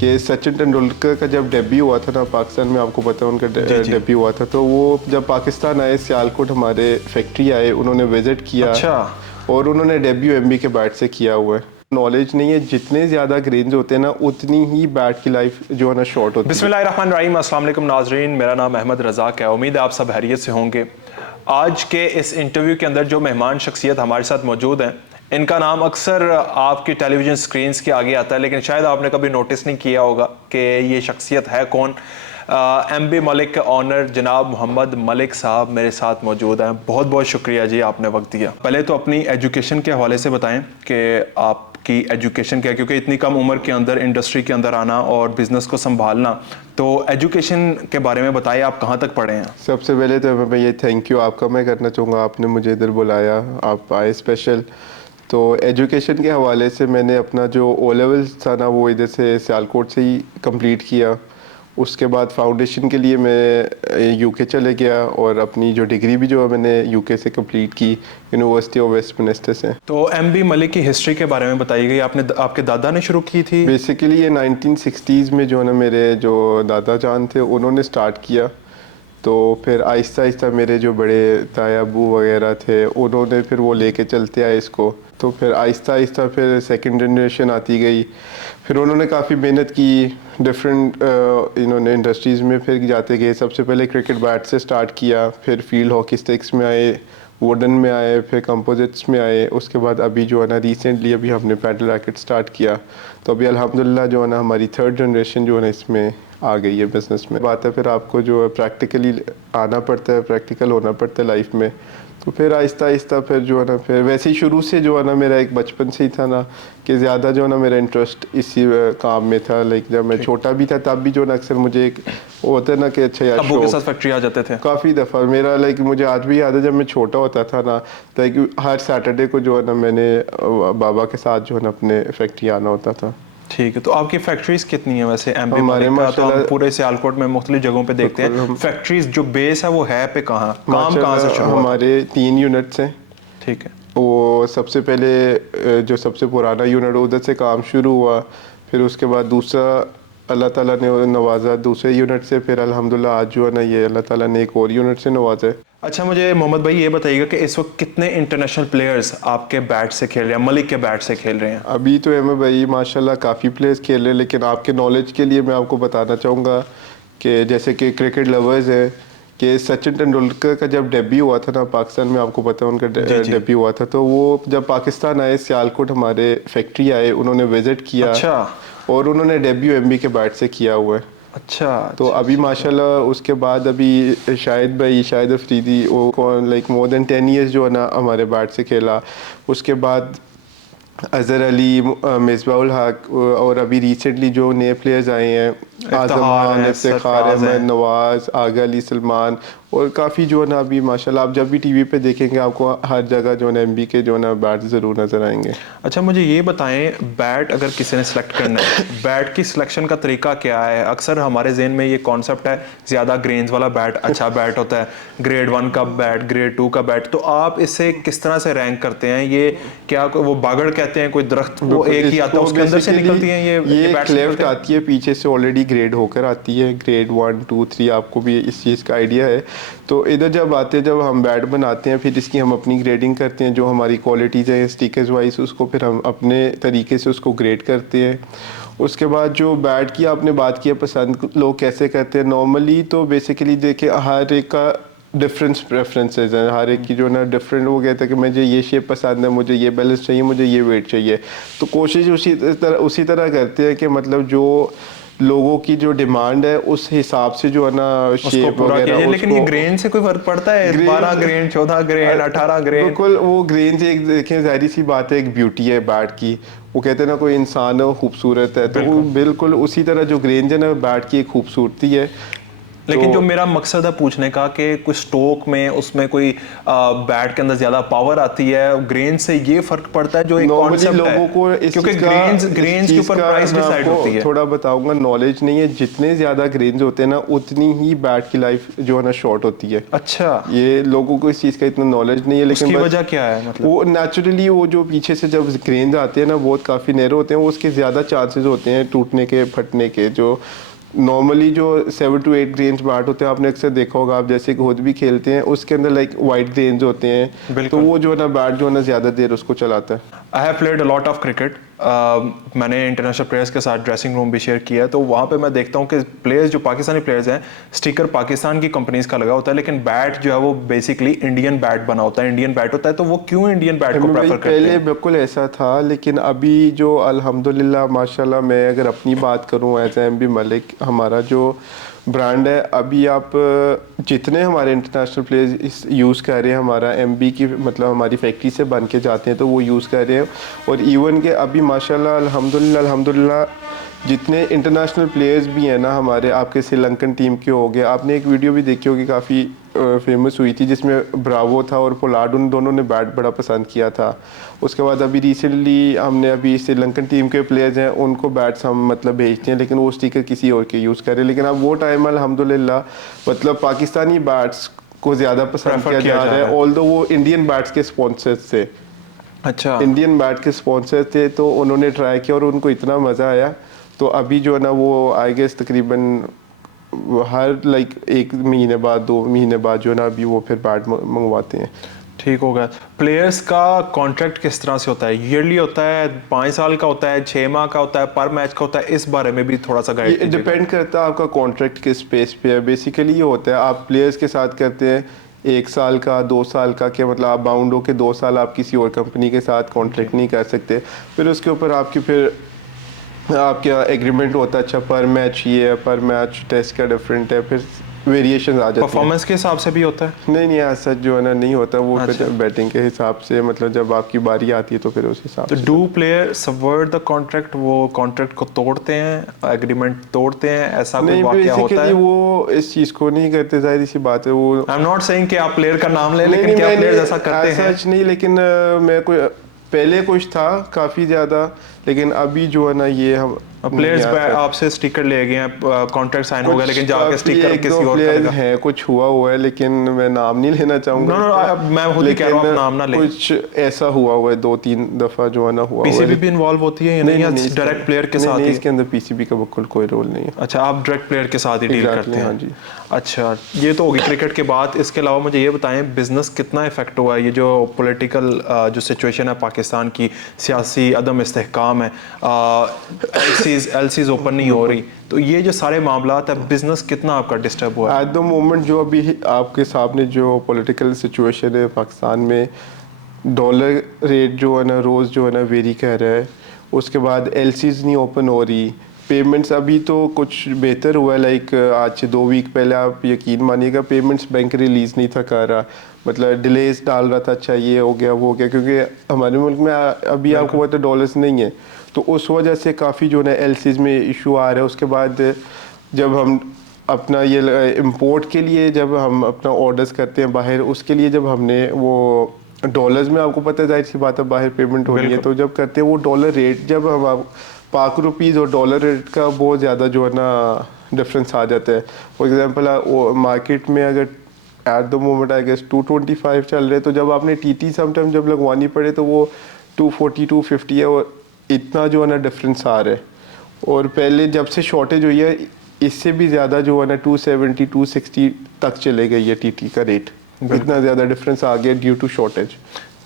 कि सचिन तेंदुलकर का जब डेब्यू हुआ था ना पाकिस्तान में, आपको पता है उनका डेब्यू हुआ था, तो वो जब पाकिस्तान आए सियालकोट हमारे फैक्ट्री आए, उन्होंने विजिट किया। अच्छा। और उन्होंने डेब्यू एमबी के बैट से किया हुआ है। नॉलेज नहीं है, जितने ज़्यादा ग्रेन्स होते हैं ना उतनी ही बैट की लाइफ जो है ना शॉर्ट होती है। बिस्मिल्लाहिर्रहमानिर्रहीम, अस्सलाम वालेकुम नाजरीन, मेरा नाम अहमद रज़ाक है। उम्मीद है आप सब हैरियत से होंगे। आज के इस इंटरव्यू के अंदर जो मेहमान शख्सियत हमारे साथ मौजूद हैं, इनका नाम अक्सर आपकी टेलीविज़न स्क्रीन्स के आगे आता है, लेकिन शायद आपने कभी नोटिस नहीं किया होगा कि ये शख्सियत है कौन। एमबी मलिक के ऑनर जनाब मोहम्मद मलिक साहब मेरे साथ मौजूद हैं। बहुत बहुत शुक्रिया जी, आपने वक्त दिया। पहले तो अपनी एजुकेशन के हवाले से बताएं कि आपकी एजुकेशन क्या है, क्योंकि इतनी कम उम्र के अंदर इंडस्ट्री के अंदर आना और बिज़नेस को संभालना, तो एजुकेशन के बारे में बताइए, आप कहाँ तक पढ़े हैं? सबसे पहले तो मैं ये थैंक यू आपका मैं करना चाहूँगा, आपने मुझे इधर बुलाया, आप आए स्पेशल। तो एजुकेशन के हवाले से मैंने अपना जो ओ लेवल्स था ना वो इधर से सियालकोट से ही कंप्लीट किया। उसके बाद फाउंडेशन के लिए मैं यूके चले गया और अपनी जो डिग्री भी जो है मैंने यूके से कंप्लीट की, यूनिवर्सिटी ऑफ वेस्टमिनिस्टर से। तो एमबी मलिक की हिस्ट्री के बारे में बताइए, आपने आपके दादा ने शुरू की थी? बेसिकली ये 1960s में जो है ना मेरे जो दादा जान थे उन्होंने स्टार्ट किया। तो फिर आहिस्ता आहिस्ता मेरे जो बड़े ताया अबू वगैरह थे उन्होंने फिर वो लेके चलते आए इसको। तो फिर आहिस्ता आहिस्ता फिर सेकंड जनरेशन आती गई। फिर उन्होंने काफ़ी मेहनत की, डिफरेंट इन्होंने इंडस्ट्रीज़ में फिर जाते गए। सबसे पहले क्रिकेट बैट से स्टार्ट किया, फिर फील्ड हॉकी स्टिक्स में आए, वुडन में आए, फिर कंपोजिट्स में आए। उसके बाद अभी जो है ना रिसेंटली अभी हमने पैडल रैकेट स्टार्ट किया। तो अभी अल्हम्दुलिल्लाह जो है ना हमारी थर्ड जनरेशन जो है ना इसमें आ गई है बिज़नेस में। बात है फिर आपको जो है प्रैक्टिकली आना पड़ता है, प्रैक्टिकल होना पड़ता है लाइफ में। तो फिर आहिस्ता आहिस्ता फिर जो है ना फिर वैसे ही शुरू से जो है ना मेरा एक बचपन से ही था ना कि ज़्यादा जो है ना मेरा इंटरेस्ट इसी काम में था। लाइक जब मैं छोटा भी था तब भी जो है ना अक्सर मुझे एक होता है ना कि अच्छा यार अब्बू के साथ फैक्ट्री आ जाते थे काफ़ी दफ़ा। मेरा लाइक मुझे आज भी याद है जब मैं छोटा होता था ना, लाइक हर सैटरडे को जो है ना मैंने बाबा के साथ जो है ना अपने फैक्ट्री आना होता था। ठीक है। तो आपकी फैक्ट्रीज कितनी है वैसे? एमबी हमारे मलिक का तो हम माशाल्लाह पूरे सियालकोट में मुख्तलिफ जगहों पे देखते हैं। फैक्ट्रीज जो बेस है वो है पे कहाँ, काम कहाँ से शुरू हुआ? हमारे 3 यूनिट्स हैं। ठीक है। वो सबसे पहले जो सबसे पुराना यूनिट उधर से काम शुरू हुआ, फिर उसके बाद दूसरा अल्लाह ताला ने नवाजा दूसरे यूनिट से, फिर अल्हम्दुलिल्लाह आज जो है ना ये अल्लाह ताला ने एक और यूनिट से नवाजा है। अच्छा, मुझे मोहम्मद भाई ये बताइएगा कि इस वक्त कितने इंटरनेशनल प्लेयर्स आपके बैट से खेल रहे हैं, मलिक के बैट से खेल रहे हैं? अभी तो एम भाई माशाल्लाह काफ़ी प्लेयर्स खेल रहे हैं, लेकिन आपके नॉलेज के लिए मैं आपको बताना चाहूँगा कि जैसे कि क्रिकेट लवर्स हैं कि सचिन तेंदुलकर का जब डेब्यू हुआ था ना पाकिस्तान में, आपको पता है उनका डेब्यू हुआ था, तो वो जब पाकिस्तान आए सियालकोट हमारे फैक्ट्री आए, उन्होंने विजिट किया। अच्छा। और उन्होंने डेब्यू एमबी के बैट से किया हुआ है। अच्छा। तो अभी माशाल्लाह उसके बाद अभी शाहिद अफरीदी वो लाइक मोर देन 10 ईयर्स जो है ना हमारे बैट से खेला। उसके बाद अजहर अली, मिसबाउल हक, और अभी रिसेंटली जो नए प्लेयर्स आए हैं आजम खान, इफ्तिखार अहमद, नवाज, आगा अली, सलमान, और काफ़ी जो है ना अभी माशाल्लाह आप जब भी टीवी पे देखेंगे आपको हर जगह जो है ना एमबी के जो है ना बैट ज़रूर नज़र आएंगे। अच्छा, मुझे ये बताएं, बैट अगर किसी ने सेलेक्ट करना है, बैट की सिलेक्शन का तरीका क्या है? अक्सर हमारे जहन में ये कॉन्सेप्ट है ज़्यादा ग्रेन्स वाला बैट अच्छा बैट होता है, ग्रेड 1 का बैट, ग्रेड 2 का बैट। तो आप इसे किस तरह से रैंक करते हैं? ये क्या वो बागड़ कहते हैं, कोई दरख्त वो एक ही आता है उसके अंदर से निकलती हैं ये बैट्स लेफ्ट आती है पीछे से ऑलरेडी ग्रेड होकर आती है, ग्रेड 1 2 3, आपको भी इस चीज़ का आइडिया है। तो इधर जब आते हैं, जब हम बैट बनाते हैं, फिर इसकी हम अपनी ग्रेडिंग करते हैं, जो हमारी क्वालिटीज़ हैं स्टिकर्स वाइज, उसको फिर हम अपने तरीके से उसको ग्रेड करते हैं। उसके बाद जो बैट की आपने बात की है पसंद लोग कैसे करते हैं, नॉर्मली तो बेसिकली देखिए हर एक का डिफरेंस प्रेफरेंसेस हैं, हर एक की जो ना डिफरेंट, वो कहता है कि मुझे ये शेप पसंद है, मुझे ये बैलेंस चाहिए, मुझे ये वेट चाहिए। तो कोशिश उसी तरह करते हैं कि मतलब जो लोगों की जो डिमांड है उस हिसाब से जो है ना शेप वगैरह। लेकिन ये ग्रेन से कोई फर्क पड़ता है? 12 ग्रेन, 14 ग्रेन, 18 ग्रेन? बिल्कुल, वो ग्रेन से एक देखें जाहिर सी बात है, एक ब्यूटी है बैट की। वो कहते हैं ना कोई इंसान है खूबसूरत है, तो वो बिल्कुल उसी तरह जो ग्रेन है ना बैट की एक खूबसूरती है। लेकिन जो मेरा मकसद है पूछने का कि कुछ स्टॉक में उसमें कोई बैट के अंदर ज्यादा पावर आती है, ग्रेन से ये फर्क पड़ता है जो एक नॉर्मली कॉन्सेप्ट लोगों है, को इस क्योंकि चीज़ का ग्रेन्स के ऊपर प्राइस मैं डिसाइड आपको होती है। थोड़ा बताऊंगा, नॉलेज नहीं है। जितने ज्यादा ग्रेन्स होते हैं ना उतनी ही बैट की लाइफ जो है ना शॉर्ट होती है। अच्छा, ये लोगों को इस चीज़ का इतना नॉलेज नहीं है, लेकिन उसकी वजह क्या है मतलब? वो नेचुरली वो जो पीछे से जब ग्रेन्स आते हैं ना बहुत काफ़ी नैरो होते हैं, वो उसके ज़्यादा चांसेस होते हैं टूटने के, फटने के। जो नॉर्मली जो 7 to 8 ग्रेन्स बैट होते हैं, आपने अक्सर देखा होगा, आप जैसे खुद भी खेलते हैं, उसके अंदर लाइक वाइट ग्रेन्स होते हैं, तो वो जो है ना बैट जो है ना ज़्यादा देर उसको चलाता है। I have played a lot of cricket. मैंने इंटरनेशनल प्लेयर्स के साथ ड्रेसिंग रूम भी शेयर किया है, तो वहाँ पे मैं देखता हूँ कि प्लेयर्स जो पाकिस्तानी प्लेयर्स हैं, स्टिकर पाकिस्तान की कंपनीज का लगा होता है, लेकिन बैट जो है वो बेसिकली इंडियन बैट बना होता है, इंडियन बैट होता है। तो वो क्यों इंडियन बैट को प्रेफर करते पहले हैं? बिल्कुल ऐसा था, लेकिन अभी जो अल्हम्दुलिल्लाह माशाल्लाह, मैं अगर अपनी बात करूं एज एम बी मलिक, हमारा जो ब्रांड है, अभी आप जितने हमारे इंटरनेशनल प्लेयर्स यूज़ कर रहे हैं, हमारा एमबी की मतलब हमारी फैक्ट्री से बन के जाते हैं तो वो यूज़ कर रहे हैं। और इवन के अभी माशाल्लाह अल्हम्दुलिल्लाह जितने इंटरनेशनल प्लेयर्स भी हैं ना हमारे, आपके श्रीलंकन टीम के हो गए, आपने एक वीडियो भी देखी होगी काफ़ी फेमस हुई थी जिसमें ब्रावो था और पोलार्ड, उन दोनों ने बैट बड़ा पसंद किया था। उसके बाद अभी रिसेंटली हमने अभी श्रीलंकन टीम के प्लेयर्स हैं उनको बैट्स हम मतलब भेजते हैं, लेकिन वो स्टिकर किसी और के यूज़ करें। लेकिन अब वो टाइम अल्हम्दुलिल्लाह मतलब पाकिस्तानी बैट्स को ज़्यादा पसंद किया जा रहा है, ऑल्दो वो इंडियन बैट्स के स्पॉन्सर्स थे। अच्छा, इंडियन बैट के स्पॉन्सर थे, तो उन्होंने ट्राई किया और उनको इतना मज़ा आया। तो अभी जो है ना वो आई गेस तकरीबन हर लाइक 1 महीने बाद 2 महीने बाद जो है ना अभी वो फिर बैट मंगवाते हैं। ठीक हो गया। प्लेयर्स का कॉन्ट्रैक्ट किस तरह से होता है? ईयरली होता है, 5 साल का होता है, 6 माह का होता है, पर मैच का होता है? इस बारे में भी थोड़ा सा गाइड कीजिएगा। डिपेंड करता है आपका कॉन्ट्रैक्ट किस स्पेस पे है। बेसिकली ये होता है, आप प्लेयर्स के साथ करते हैं 1 साल का, 2 साल का, क्या मतलब आप बाउंड हो के 2 साल आप किसी और कंपनी के साथ कॉन्ट्रैक्ट नहीं कर सकते। फिर उसके ऊपर आपकी फिर आपका एग्रीमेंट होता है, अच्छा पर मैच ये है, पर मैच टेस्ट का डिफरेंट है, फिर वेरिएशन आ जाती है। परफॉर्मेंस के हिसाब से भी होता है? नहीं ऐसा जो है ना नहीं होता वो। अच्छा। फिर बैटिंग के हिसाब से, मतलब जब आपकी बारी आती है तो फिर उस हिसाब तो से। Do player subvert the contract? वो कॉन्ट्रैक्ट को तोड़ते हैं, एग्रीमेंट तोड़ते हैं, ऐसा कोई नहीं, वाकया होता बेसिकली है? वो इस चीज़ को नहीं करते, जाहिर सी बात है। वो आई एम नॉट सेइंग कि आप प्लेयर का नाम ले, नहीं लेकिन क्या मैंने प्लेयर्स ऐसा करते हैं? सच नहीं, लेकिन मैं कोई पहले कुछ था काफ़ी ज़्यादा, लेकिन अभी जो है ना ये हम प्लेयर्स आपसे स्टिकर ले गए हैं, कॉन्ट्रैक्ट साइन हो गया, लेकिन जाके स्टिकर किसी और का प्लेयर्स लगा। हैं, कुछ हुआ है, लेकिन मैं नाम नहीं लेना चाहूँगा। नो, मैं खुद ही कह रहा हूँ, आप नाम ना लें। कुछ ऐसा हुआ है 2-3 दफ़ा जो है ना हुआ। पीसीबी भी इन्वॉल्व होती है या नहीं, या डायरेक्ट प्लेयर के साथ ही? इसके अंदर पीसीबी का बिल्कुल कोई रोल नहीं है। अच्छा, आप डायरेक्ट प्लेयर के साथ ही डील करते हैं? हाँ जी। अच्छा, ये तो होगी क्रिकेट के बाद। इसके अलावा मुझे ये बताएं, बिजनेस कितना इफेक्ट हुआ है? ये जो पॉलिटिकल जो सिचुएशन है पाकिस्तान की, सियासी अदम इस्तेहकाम है, एलसीज ओपन नहीं हो रही, तो ये जो सारे मामलात है, बिजनेस कितना आपका डिस्टर्ब हुआ है? एट द मोमेंट जो अभी आपके सामने जो पॉलिटिकल सिचुएशन है पाकिस्तान में, डॉलर रेट जो है ना रोज़ जो है ना वेरी कर रहा है। उसके बाद एलसीज नहीं ओपन हो रही, पेमेंट्स अभी तो कुछ बेहतर हुआ है, लाइक आज से 2 वीक पहले आप यकीन मानिएगा पेमेंट्स बैंक रिलीज़ नहीं था कर रहा, मतलब डिलेज डाल रहा था। अच्छा ये हो गया वो हो गया, क्योंकि हमारे मुल्क में अभी आपको पता है डॉलर्स नहीं है, तो उस वजह से काफ़ी जो है एलसीज में इशू आ रहा है। उसके बाद जब हम अपना ये इंपोर्ट के लिए जब हम अपना ऑर्डर्स करते हैं बाहर, उसके लिए जब हमने वो डॉलर्स में, आपको पता है जाहिर सी बात है बाहर पेमेंट हो रही है, तो जब करते हैं वो डॉलर रेट, जब हम पाक रुपीज़ और डॉलर रेट का बहुत ज़्यादा जो है ना डिफरेंस आ जाता है। फॉर एग्जांपल मार्केट में अगर at the moment I guess 225 चल रहे, तो जब आपने टीटी समटाइम जब लगवानी पड़े तो वो 240 250 है, और इतना जो है ना डिफरेंस आ रहा है। और पहले जब से शॉर्टेज हुई है इससे भी ज़्यादा जो है ना 270 260 तक चले गई है टीटी का रेट, इतना ज़्यादा डिफरेंस आ गया ड्यू टू शॉर्टेज।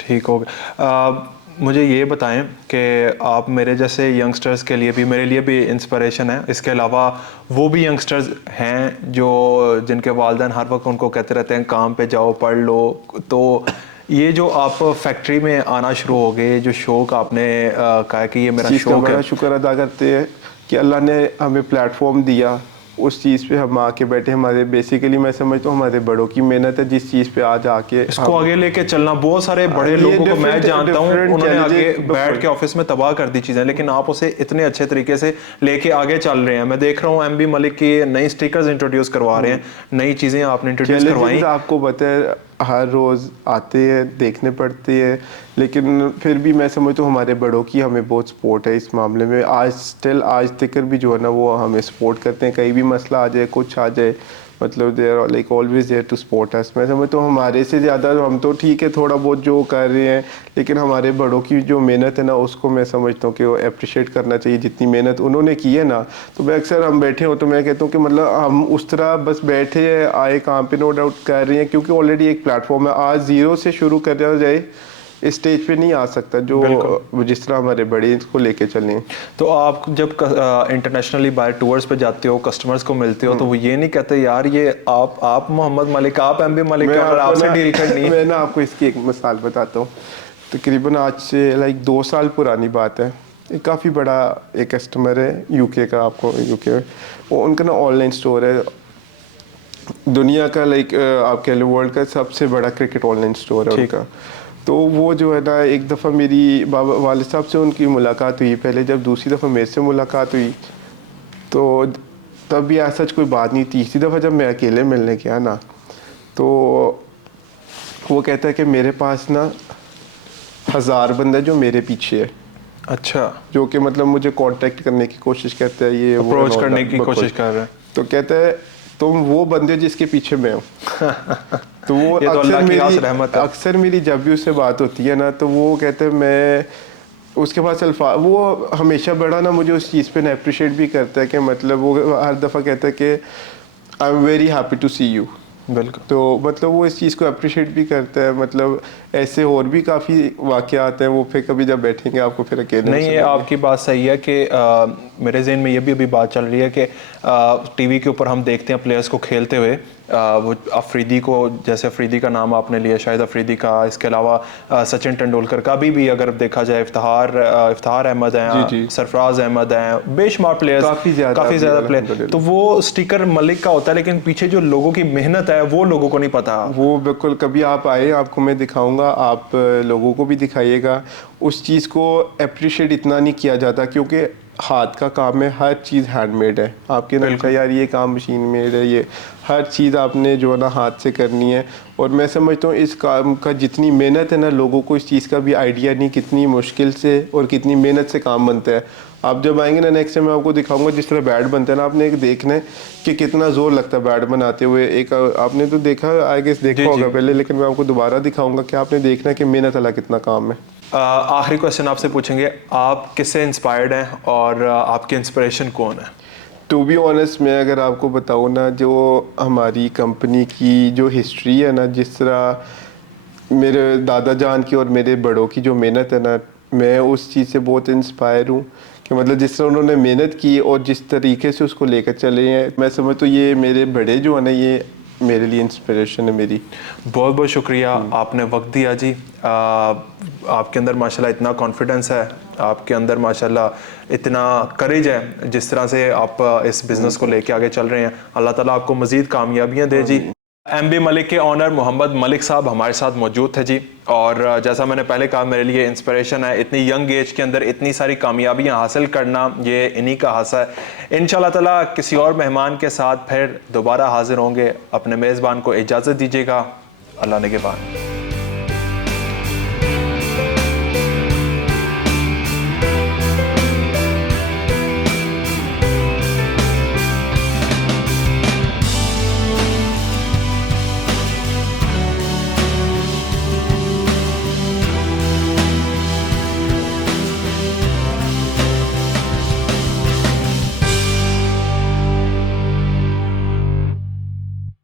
ठीक हो गया। मुझे ये बताएं कि आप मेरे जैसे यंगस्टर्स के लिए भी, मेरे लिए भी इंस्पिरेशन है, इसके अलावा वो भी यंगस्टर्स हैं जो जिनके वालिदैन हर वक्त उनको कहते रहते हैं काम पे जाओ, पढ़ लो, तो ये जो आप फैक्ट्री में आना शुरू हो गए, जो शौक आपने कहा कि ये मेरा शौक है, बड़ा शुक्र अदा करते हैं कि अल्लाह ने हमें प्लेटफॉर्म दिया उस चीज़ पे हम आके बैठे। हमारे बेसिकली मैं समझता हूँ हमारे बड़ों की मेहनत है जिस चीज़ पे आज आके इसको आगे लेके चलना। बहुत सारे बड़े ये लोगों को मैं जानता हूँ, different उन्होंने आगे challenges बैठ के ऑफिस में तबाह कर दी चीजें, लेकिन आप उसे इतने अच्छे तरीके से लेके आगे चल रहे हैं। मैं देख रहा हूँ एमबी मलिक की नई स्टिकर्स इंट्रोड्यूस करवा रहे हैं, नई चीजें आपने इंट्रोड्यूस करवाई। चैलेंजेस आपको पता है हर रोज़ आते हैं, देखने पड़ते हैं, लेकिन फिर भी मैं समझता हूँ हमारे बड़ों की हमें बहुत सपोर्ट है इस मामले में। आज तक भी जो है ना वो हमें सपोर्ट करते हैं, कहीं भी मसला आ जाए, कुछ आ जाए, मतलब they are like always there to support us. मैं समझता हूँ हमारे से ज़्यादा हम तो ठीक है थोड़ा बहुत जो कर रहे हैं, लेकिन हमारे बड़ों की जो मेहनत है ना उसको मैं समझता हूँ कि वो अप्रिशिएट करना चाहिए। जितनी मेहनत उन्होंने की है ना, तो मैं अक्सर हम बैठे हो तो मैं कहता हूँ कि मतलब हम उस तरह बस बैठे हैं आए काम पे नो डाउट कर रहे हैं, क्योंकि ऑलरेडी एक प्लेटफॉर्म है। आज ज़ीरो से शुरू करा जाए इस स्टेज पे नहीं आ सकता जो जिस तरह हमारे बड़े इसको लेके चले। तो आप जब इंटरनेशनली बाहर टूर्स पे जाते हो, कस्टमर्स को मिलते हो, तो वो ये नहीं कहते यार ये आप मोहम्मद मलिक, आप एमबी मलिक मैं और आपसे डील करनी है? मैं ना आपको इसकी एक मिसाल बताता हूँ। तकरीबन आज से लाइक 2 साल पुरानी बात है। एक काफ़ी बड़ा एक कस्टमर है यूके का, आपको यूके वो उनका ना ऑनलाइन स्टोर है, दुनिया का लाइक आप कह लो वर्ल्ड का सबसे बड़ा क्रिकेट ऑनलाइन स्टोर है उनका। तो वो जो है ना एक दफ़ा मेरी बाबा वालिद साहब से उनकी मुलाकात हुई पहले, जब दूसरी दफ़ा मेरे से मुलाकात हुई तो तब भी ऐसा कोई बात नहीं। तीसरी दफ़ा जब मैं अकेले मिलने गया ना, तो वो कहता है कि मेरे पास ना 1000 बंदा जो मेरे पीछे है। अच्छा, जो कि मतलब मुझे कांटेक्ट करने की कोशिश करता है, ये अप्रोच करने की कोशिश कर रहे हैं। तो कहता है तुम वो बंदे जिसके पीछे मैं हूँ। तो वो ये तो अल्लाह की खास रहमत है। अक्सर मेरी जब भी उससे बात होती है ना, तो वो कहते हैं मैं उसके पास अल्फाज, वो हमेशा बड़ा ना मुझे उस चीज़ पे ना अप्रिशिएट भी करता है कि मतलब वो हर दफ़ा कहता है कि I am very happy to see you. बिल्कुल। तो मतलब वो इस चीज़ को अप्रिशिएट भी करता है। मतलब ऐसे और भी काफ़ी वाक़यात हैं, वो फिर कभी जब बैठेंगे आपको फिर अकेले नहीं, ये आपकी बात सही है कि मेरे जहन में ये भी अभी बात चल रही है कि टीवी के ऊपर हम देखते हैं प्लेयर्स को खेलते हुए, वो अफरीदी को, जैसे अफरीदी का नाम आपने लिया, शाहिद अफरीदी का, इसके अलावा सचिन तेंदुलकर का भी अगर देखा जाए, इफ्तिखार अहमद हैं, सरफराज अहमद हैं, बेशुमार प्लेयर्स, काफ़ी ज़्यादा प्लेयर। तो वो स्टिकर मलिक का होता है, लेकिन पीछे जो लोगों की मेहनत है वो लोगों को नहीं पता। वो बिल्कुल, कभी आप आए आपको मैं दिखाऊंगा, आप लोगों को भी दिखाइएगा। उस चीज़ को अप्रिशिएट इतना नहीं किया जाता क्योंकि हाथ का काम है, हर चीज़ हैंडमेड है। आपके ना यार ये काम मशीन मेड है, ये हर चीज़ आपने जो है ना हाथ से करनी है। और मैं समझता हूँ इस काम का जितनी मेहनत है ना, लोगों को इस चीज़ का भी आइडिया नहीं कितनी मुश्किल से और कितनी मेहनत से काम बनता है। आप जब आएंगे ना नेक्स्ट टाइम मैं आपको दिखाऊंगा जिस तरह बैट बनता है ना, आपने एक देखना है कि कितना जोर लगता है बैट बनाते हुए। एक आपने तो देखा आई गेस देखा होगा पहले, लेकिन मैं आपको दोबारा दिखाऊंगा कि आपने देखना है कि मेहनत वाला कितना काम है। आखिरी क्वेश्चन आपसे पूछेंगे, आप किससे इंस्पायर्ड हैं और आपकी इंस्पिरेशन कौन है? टू बी ऑनेस्ट मैं अगर आपको बताऊँ ना, जो हमारी कंपनी की जो हिस्ट्री है ना, जिस तरह मेरे दादा जान की और मेरे बड़ों की जो मेहनत है ना, मैं उस चीज़ से बहुत इंस्पायर हूँ कि मतलब जिस तरह उन्होंने मेहनत की और जिस तरीके से उसको लेकर चले हैं, मैं समझ तो ये मेरे बड़े जो है ना ये मेरे लिए इंस्पिरेशन है मेरी। बहुत बहुत शुक्रिया, आपने वक्त दिया जी। आपके अंदर माशाल्लाह इतना कॉन्फिडेंस है, आपके अंदर माशाल्लाह इतना करेज है, जिस तरह से आप इस बिज़नेस को लेके आगे चल रहे हैं। अल्लाह ताला आपको मज़ीद कामयाबियाँ दे जी। एमबी मलिक के ओनर मोहम्मद मलिक साहब हमारे साथ मौजूद थे जी, और जैसा मैंने पहले कहा मेरे लिए इंस्पिरेशन है। इतनी यंग एज के अंदर इतनी सारी कामयाबियां हासिल करना, ये इन्हीं का हासा है। इंशाल्लाह ताला किसी और मेहमान के साथ फिर दोबारा हाजिर होंगे। अपने मेज़बान को इजाज़त दीजिएगा। अल्लाह ने के बाद।